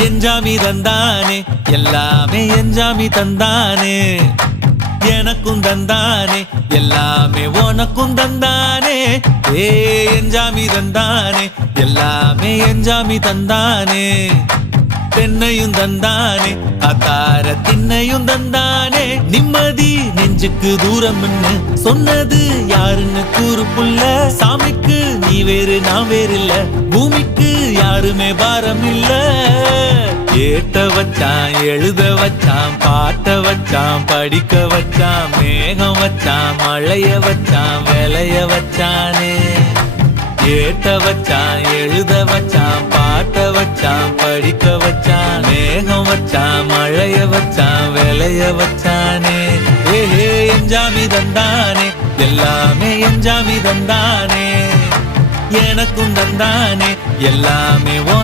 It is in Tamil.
எஞ்சாமி தந்தானே எல்லாமே எஞ்சாமி தந்தானே எனக்கும் தந்தானே எல்லாமே உனக்கும் தந்தானே ஏ எஞ்சாமி தந்தானே எல்லாமே எஞ்சாமி தந்தானே தென்னையும் தந்தானே அத்தார திண்ணையும் தந்தானே நிம்மதி நெஞ்சுக்கு தூரம் சொன்னது யாருன்னு கூறு புள்ள சாமிக்கு நீ வேறு நான் வேறு இல்ல பூமிக்கு யாருமே பாரம் இல்ல ஏத்த வச்சான் எழுத வச்சான் பாட்ட வச்சான் படிக்க வச்சான் மேகம் வச்சான் மழைய வச்சான் விளைய வச்சானே ஏத்த வச்சான் எழுத வச்சான் பாட்ட வச்சான் படிக்க வச்சான் மேகம் வச்சான் மழைய வச்சான் விளைய வச்சானே ஏஹே எஞ்சாமி தந்தானே எல்லாமே எஞ்சாமி தந்தானே எனக்கும் தந்தானே எல்லாமே